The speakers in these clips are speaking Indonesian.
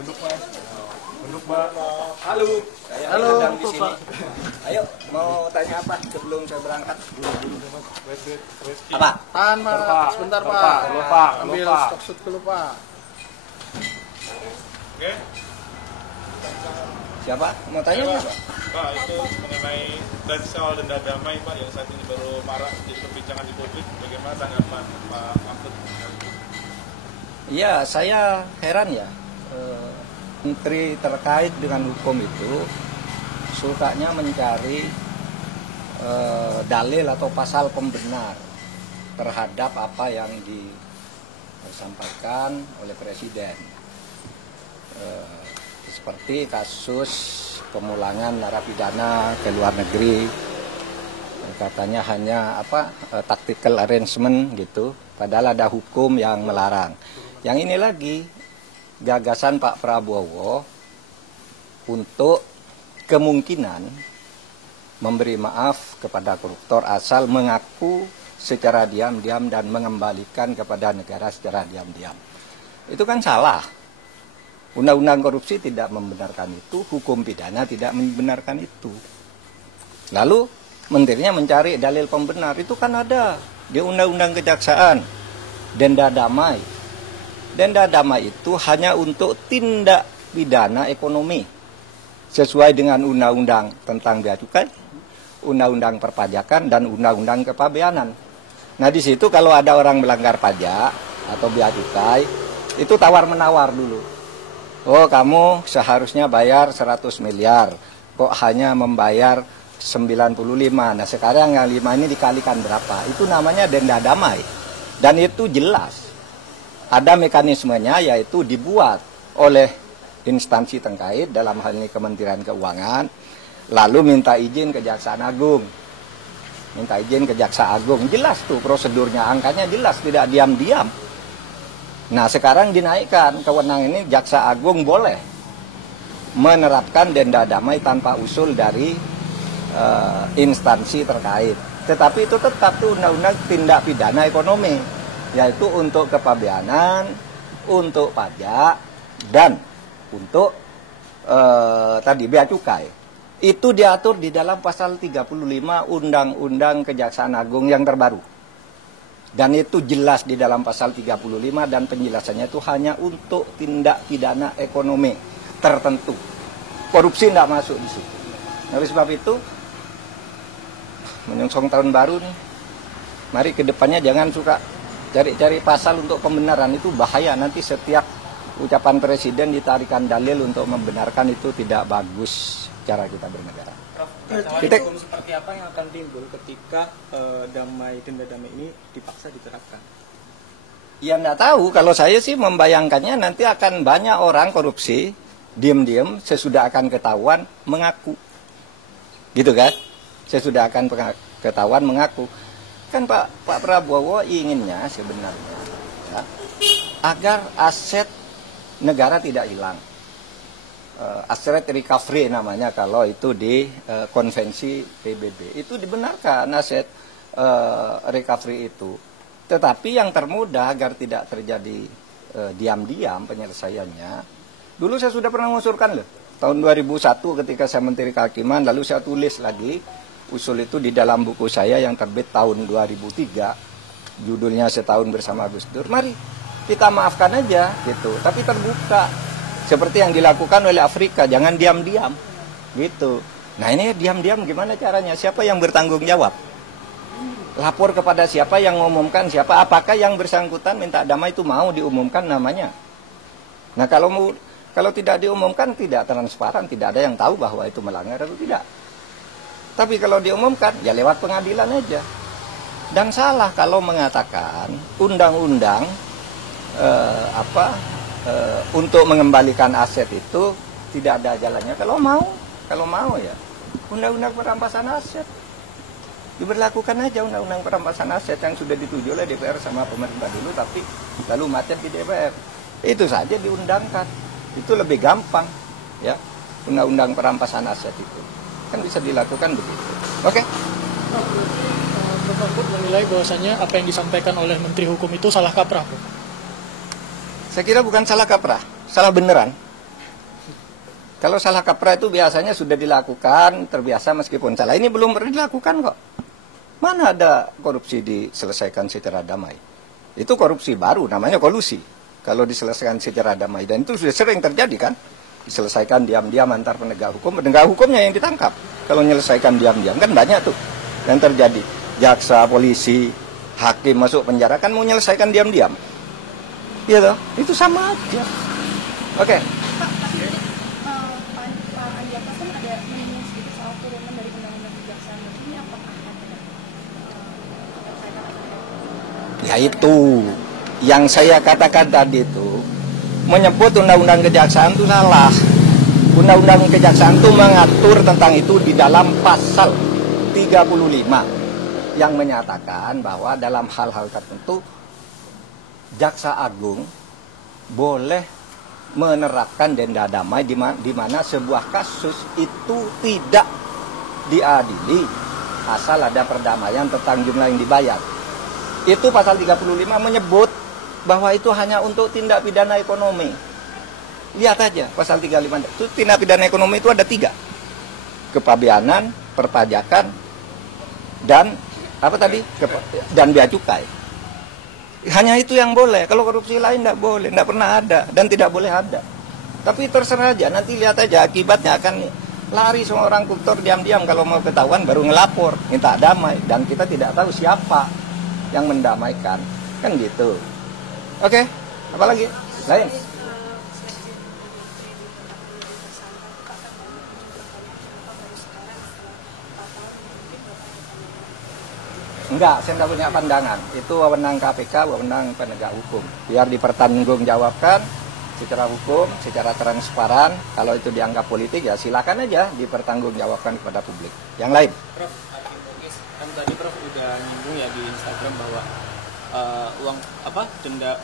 Duduk Mas. Duduk Mbak. Halo. Saya Halo, sedang di sini. Pak. Ayo, mau tanya apa sebelum saya berangkat? Reski. Apa? Tahan Pak, sebentar Pak. Lupa. Ambil stok shoot dulu Pak. Oke. Siapa? Mau tanya Pak. apa? Pak, itu mengenai dan soal denda damai Pak yang saat ini baru marak jadi perbincangan di publik. Bagaimana tanggapan Pak Mahfud? Iya, saya heran ya. Menteri terkait dengan hukum itu sukanya mencari dalil atau pasal pembenar terhadap apa yang disampaikan oleh Presiden. Seperti kasus pemulangan narapidana ke luar negeri, katanya hanya tactical arrangement gitu, padahal ada hukum yang melarang. Yang ini lagi gagasan Pak Prabowo untuk kemungkinan memberi maaf kepada koruptor asal mengaku secara diam-diam dan mengembalikan kepada negara secara diam-diam. Itu kan salah. Undang-undang korupsi tidak membenarkan itu, hukum pidana tidak membenarkan itu. Lalu menterinya mencari dalil pembenar, itu kan ada di undang-undang kejaksaan, denda damai. Denda damai itu hanya untuk tindak pidana ekonomi sesuai dengan undang-undang tentang bea cukai, undang-undang perpajakan dan undang-undang kepabeanan. Nah, di situ kalau ada orang melanggar pajak atau bea cukai, itu tawar-menawar dulu. Oh, kamu seharusnya bayar 100 miliar, kok hanya membayar 95. Nah, sekarang yang 5 ini dikalikan berapa? Itu namanya denda damai. Dan itu jelas. Ada mekanismenya, yaitu dibuat oleh instansi terkait, dalam hal ini Kementerian Keuangan, lalu minta izin Kejaksaan Agung. Minta izin ke Jaksa Agung. Jelas tuh prosedurnya, angkanya jelas, tidak diam-diam. Nah, sekarang dinaikkan kewenangan ini, Jaksa Agung boleh menerapkan denda damai tanpa usul dari instansi terkait. Tetapi itu tetap tuh undang-undang tindak pidana ekonomi, yaitu untuk kepabeanan, untuk pajak, dan untuk tadi bea cukai. Itu diatur di dalam pasal 35 Undang-Undang Kejaksaan Agung yang terbaru. Dan itu jelas di dalam pasal 35 dan penjelasannya itu hanya untuk tindak pidana ekonomi tertentu. Korupsi tidak masuk di situ. Oleh sebab itu, menyongsong tahun baru nih, mari ke depannya jangan suka cari-cari pasal untuk pembenaran, itu bahaya. Nanti setiap ucapan Presiden ditarikan dalil untuk membenarkan, itu tidak bagus cara kita bernegara. Hukum seperti apa yang akan timbul ketika denda damai ini dipaksa diterapkan? Ya enggak tahu, kalau saya sih membayangkannya nanti akan banyak orang korupsi, diam-diam sesudah akan ketahuan mengaku. Gitu kan? Sesudah akan ketahuan mengaku. Kan Pak Prabowo inginnya sebenarnya ya, agar aset negara tidak hilang. Aset recovery namanya kalau itu di konvensi PBB. Itu dibenarkan aset recovery itu. Tetapi yang termudah agar tidak terjadi diam-diam penyelesaiannya. Dulu saya sudah pernah mengusulkan loh. Tahun 2001 ketika saya Menteri Kehakiman, lalu saya tulis lagi usul itu di dalam buku saya yang terbit tahun 2003, judulnya Setahun Bersama Gus Dur. Mari kita maafkan aja gitu, tapi terbuka seperti yang dilakukan oleh Afrika, jangan diam-diam gitu. Nah, ini diam-diam gimana caranya? Siapa yang bertanggung jawab? Lapor kepada siapa yang mengumumkan siapa? Apakah yang bersangkutan minta damai itu mau diumumkan namanya? Nah, kalau tidak diumumkan, tidak transparan, tidak ada yang tahu bahwa itu melanggar atau tidak. Tapi kalau diumumkan, ya lewat pengadilan aja. Dan salah kalau mengatakan undang-undang untuk mengembalikan aset itu tidak ada jalannya. Kalau mau ya undang-undang perampasan aset diberlakukan aja, undang-undang perampasan aset yang sudah disetujui oleh DPR sama pemerintah dulu, tapi lalu macet di DPR. Itu saja diundangkan, itu lebih gampang ya, undang-undang perampasan aset itu. Kan bisa dilakukan begitu. Oke? Prof. Mahfud menilai bahwasanya apa yang disampaikan oleh Menteri Hukum itu salah kaprah. Saya kira bukan salah kaprah, salah beneran. Kalau salah kaprah itu biasanya sudah dilakukan, terbiasa meskipun salah. Ini belum pernah dilakukan kok. Mana ada korupsi diselesaikan secara damai? Itu korupsi baru, namanya kolusi. Kalau diselesaikan secara damai. Dan itu sudah sering terjadi kan? Diselesaikan diam-diam antar penegak hukumnya yang ditangkap. Kalau menyelesaikan diam-diam, kan banyak tuh yang terjadi. Jaksa, polisi, hakim masuk penjara kan mau menyelesaikan diam-diam. Iya toh? Itu sama aja. Oke. Ya itu yang saya katakan tadi itu menyebut undang-undang kejaksaan itu salah. Undang-undang kejaksaan itu mengatur tentang itu di dalam pasal 35 yang menyatakan bahwa dalam hal-hal tertentu Jaksa Agung boleh menerapkan denda damai di mana sebuah kasus itu tidak diadili asal ada perdamaian tentang jumlah yang dibayar. Itu pasal 35 menyebut bahwa itu hanya untuk tindak pidana ekonomi. Lihat aja pasal 35. Itu tindak pidana ekonomi itu ada 3. Kepabeanan, perpajakan, dan apa tadi? Dan bea cukai. Hanya itu yang boleh. Kalau korupsi lain tidak boleh, tidak pernah ada dan tidak boleh ada. Tapi terserah aja, nanti lihat aja akibatnya akan lari semua orang koruptor diam-diam kalau mau ketahuan baru ngelapor, minta damai dan kita tidak tahu siapa yang mendamaikan, kan gitu. Oke, apa lagi? Lain? Enggak, saya tidak punya pandangan. Itu wewenang KPK, wewenang penegak hukum. Biar dipertanggungjawabkan secara hukum, secara transparan. Kalau itu dianggap politik ya silakan aja dipertanggungjawabkan kepada publik. Yang lain? Prof, kan tadi Prof udah nyinggung ya di Instagram bahwa uang denda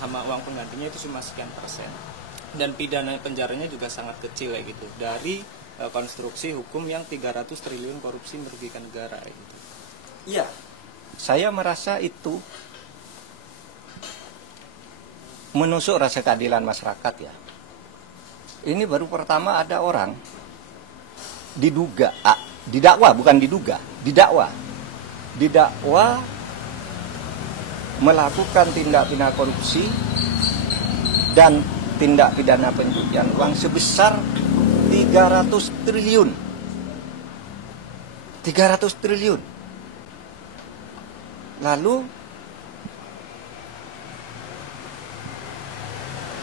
sama uang penggantinya itu cuma sekian persen dan pidana penjaranya juga sangat kecil ya gitu dari konstruksi hukum yang 300 triliun korupsi merugikan negara gitu. Iya, saya merasa itu menusuk rasa keadilan masyarakat ya. Ini baru pertama ada orang didakwa bukan diduga, didakwa melakukan tindak pidana korupsi dan tindak pidana pencucian uang sebesar 300 triliun. 300 triliun. Lalu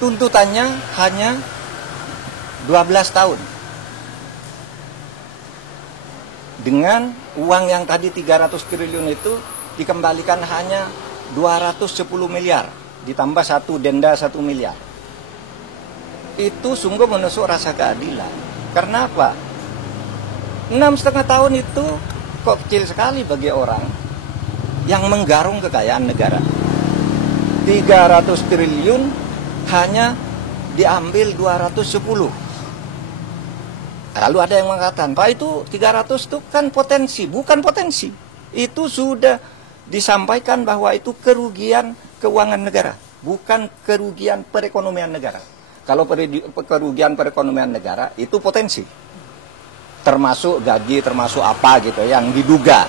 tuntutannya hanya 12 tahun. Dengan uang yang tadi 300 triliun itu dikembalikan hanya 210 miliar. Ditambah denda 1 miliar. Itu sungguh menusuk rasa keadilan. Karena apa? 6,5 tahun itu kok kecil sekali bagi orang yang menggarung kekayaan negara. 300 triliun hanya diambil 210. Lalu ada yang mengatakan, Pak itu 300 itu kan potensi. Bukan potensi. Itu sudah disampaikan bahwa itu kerugian keuangan negara. Bukan kerugian perekonomian negara. Kalau kerugian perekonomian negara itu potensi. Termasuk gaji, termasuk apa gitu yang diduga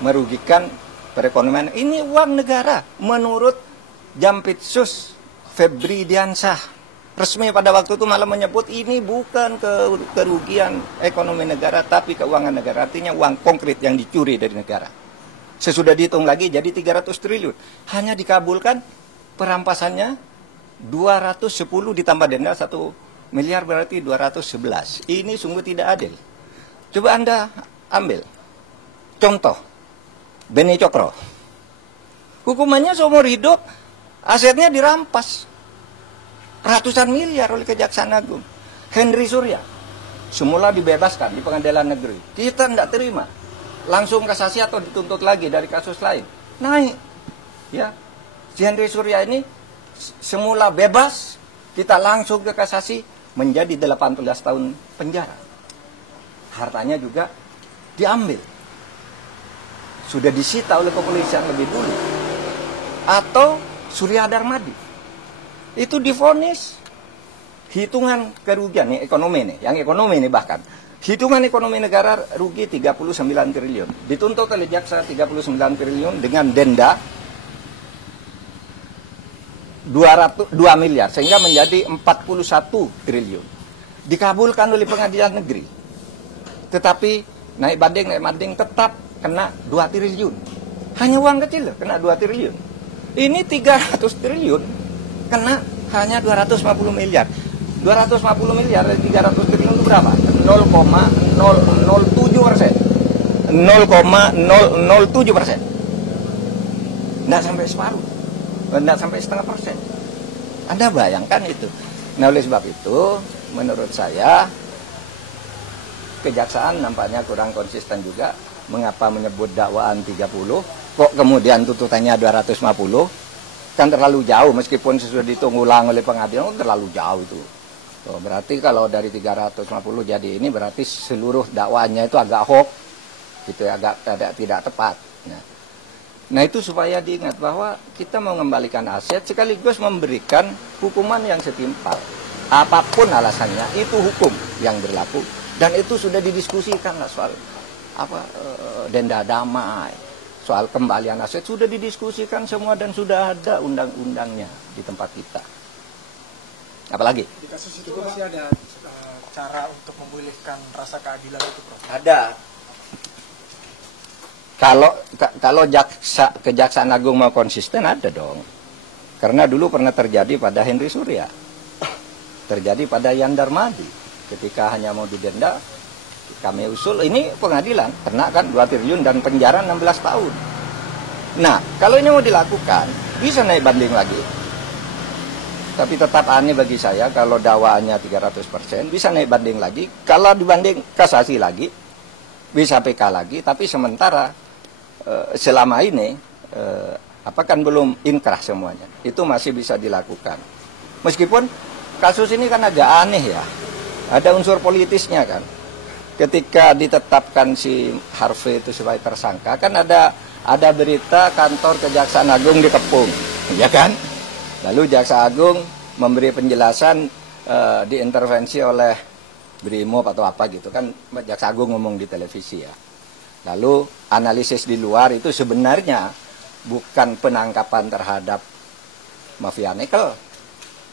merugikan perekonomian. Ini uang negara menurut Jampitsus Febri Diansyah. Resmi pada waktu itu malah menyebut ini bukan kerugian ekonomi negara, tapi keuangan negara. Artinya uang konkret yang dicuri dari negara. Sesudah dihitung lagi jadi 300 triliun. Hanya dikabulkan perampasannya 210 ditambah denda 1 miliar berarti 211. Ini sungguh tidak adil. Coba Anda ambil contoh Beni Cokro. Hukumannya seumur hidup, asetnya dirampas. Ratusan miliar oleh Kejaksaan Agung. Henry Surya semula dibebaskan di pengadilan negeri. Kita tidak terima. Langsung kasasi atau dituntut lagi dari kasus lain. Naik. Ya. Si Henry Surya ini semula bebas, kita langsung ke kasasi menjadi 18 tahun penjara. Hartanya juga diambil. Sudah disita oleh kepolisian lebih dulu. Atau Surya Darmadi. Itu divonis hitungan kerugian nih ekonomi nih, yang ekonomi nih bahkan. Hitungan ekonomi negara rugi 39 triliun. Dituntut oleh jaksa 39 triliun dengan denda 2 miliar sehingga menjadi 41 triliun. Dikabulkan oleh pengadilan negeri. Tetapi naik banding tetap kena 2 triliun. Hanya uang kecil loh, kena 2 triliun. Ini 300 triliun kena hanya 250 miliar. 250 miliar dari 300 triliun itu berapa? 0,007%. 0,007%. Tidak sampai separuh. Tidak sampai setengah persen. Anda bayangkan itu. Nah, oleh sebab itu, menurut saya, kejaksaan nampaknya kurang konsisten juga. Mengapa menyebut dakwaan 30, kok kemudian tuntutannya 250? Kan terlalu jauh, meskipun sesudah dihitung ulang oleh pengadilan, terlalu jauh itu. Berarti kalau dari 350 jadi ini berarti seluruh dakwanya itu agak hoax, gitu ya, agak tidak tepat. Nah itu supaya diingat bahwa kita mau mengembalikan aset sekaligus memberikan hukuman yang setimpal. Apapun alasannya, itu hukum yang berlaku dan itu sudah didiskusikan lah soal denda damai, soal kembalian aset sudah didiskusikan semua dan sudah ada undang-undangnya di tempat kita. Apalagi? Di kasus itu masih ada cara untuk memulihkan rasa keadilan itu, Prof? Ada. Kalau Kejaksaan Agung mau konsisten ada dong. Karena dulu pernah terjadi pada Henry Surya. Terjadi pada Yan Darmadi. Ketika hanya mau didenda, kami usul ini pengadilan. Kena kan 2 triliun dan penjara 16 tahun. Nah, kalau ini mau dilakukan, bisa naik banding lagi. Tapi tetap aneh bagi saya kalau dakwaannya 300%, bisa naik banding lagi. Kalau dibanding kasasi lagi, bisa PK lagi. Tapi sementara selama ini, kan belum inkrah semuanya. Itu masih bisa dilakukan. Meskipun kasus ini kan agak aneh ya. Ada unsur politisnya kan. Ketika ditetapkan si Harvey itu sebagai tersangka, kan ada berita kantor Kejaksaan Agung dikepung. Ya kan? Lalu Jaksa Agung memberi penjelasan diintervensi oleh Brimob atau apa gitu kan, Jaksa Agung ngomong di televisi ya. Lalu analisis di luar itu sebenarnya bukan penangkapan terhadap mafia nikel,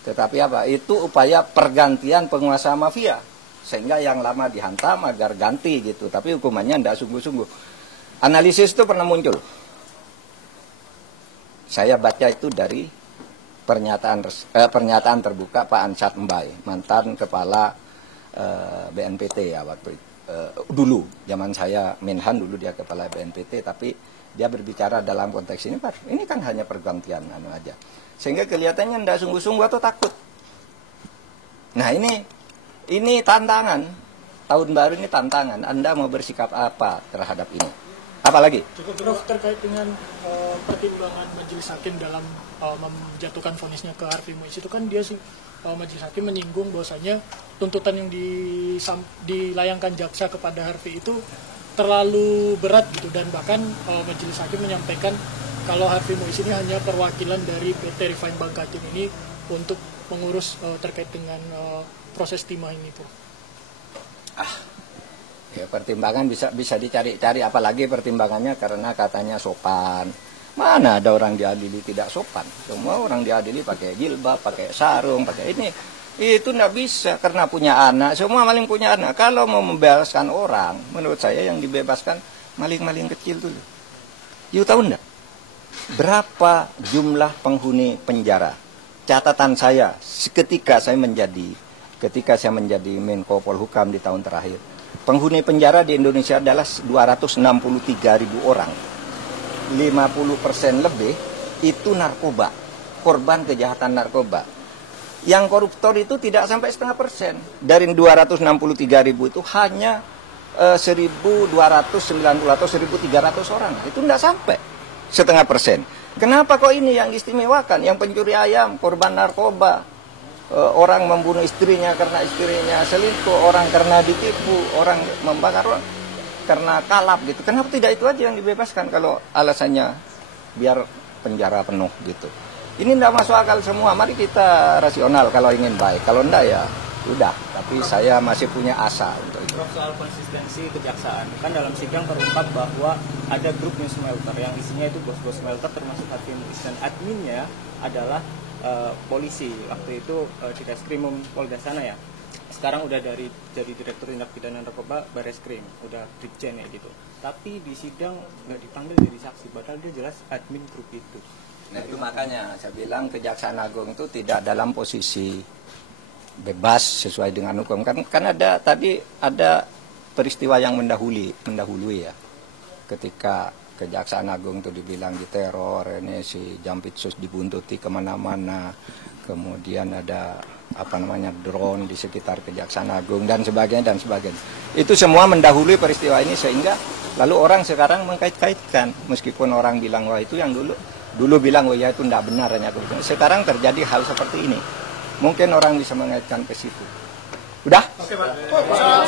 tetapi apa? Itu upaya pergantian penguasa mafia sehingga yang lama dihantam agar ganti gitu. Tapi hukumannya tidak sungguh-sungguh. Analisis itu pernah muncul. Saya baca itu dari pernyataan terbuka Pak Ansat Mbai, mantan kepala BNPT ya waktu itu. Dulu zaman saya Menhan dulu dia kepala BNPT, tapi dia berbicara dalam konteks ini Pak, ini kan hanya pergantian aja. Sehingga kelihatannya tidak sungguh-sungguh atau takut. Nah, ini tantangan. Tahun baru ini tantangan. Anda mau bersikap apa terhadap ini? Apalagi? Prof, terkait dengan pertimbangan majelis hakim dalam menjatuhkan vonisnya ke Harvey Moise itu kan dia majelis hakim menyinggung bahwasanya tuntutan yang dilayangkan jaksa kepada Harvey itu terlalu berat gitu, dan bahkan majelis hakim menyampaikan kalau Harvey Moise ini hanya perwakilan dari PT Refine Bangkatim ini untuk mengurus terkait dengan proses timah ini, Prof. Ya, pertimbangan bisa dicari-cari, apalagi pertimbangannya karena katanya sopan. Mana ada orang diadili tidak sopan? Semua orang diadili pakai jilbab, pakai sarung, pakai ini. Itu tidak bisa karena punya anak. Semua maling punya anak. Kalau mau membebaskan orang, menurut saya yang dibebaskan maling-maling kecil dulu. You tahu enggak? Berapa jumlah penghuni penjara? Catatan saya ketika saya menjadi Menko Polhukam di tahun terakhir. Penghuni penjara di Indonesia adalah 263.000 orang. 50% lebih itu narkoba, korban kejahatan narkoba. Yang koruptor itu tidak sampai 0,5%. Dari 263.000 itu hanya 1.290 atau 1.300 orang. Itu tidak sampai 0,5%. Kenapa kok ini yang istimewakan? Yang pencuri ayam, korban narkoba, orang membunuh istrinya karena istrinya selingkuh, orang karena ditipu, orang membakar orang karena kalap gitu. Kenapa tidak itu aja yang dibebaskan kalau alasannya biar penjara penuh gitu? Ini tidak masuk akal semua. Mari kita rasional kalau ingin baik. Kalau enggak ya udah. Tapi saya masih punya asa untuk itu. Prof, soal konsistensi kejaksaan, kan dalam sidang terungkap bahwa ada grup News Smelter yang isinya itu bos-bos smelter termasuk Harvey Muiz, dan adminnya adalah polisi waktu itu di Reskrimum Polda sana ya. Sekarang udah jadi Direktur Tindak Pidana Narkoba Bareskrim, udah Brigjen ya gitu. Tapi di sidang nggak dipanggil jadi saksi, padahal dia jelas admin grup itu. Nah itu makanya saya bilang Kejaksaan Agung itu tidak dalam posisi bebas sesuai dengan hukum. Kan ada tadi ada peristiwa yang mendahului ya. Ketika Kejaksaan Agung itu dibilang diteror, ini si Jampitsus dibuntuti kemana-mana, kemudian ada drone di sekitar Kejaksaan Agung dan sebagainya. Itu semua mendahului peristiwa ini sehingga lalu orang sekarang mengkait-kaitkan, meskipun orang bilang wah itu yang dulu bilang oh ya itu tidak benar hanya sekarang terjadi hal seperti ini. Mungkin orang bisa mengaitkan ke situ. Udah? Oke, Pak. Soal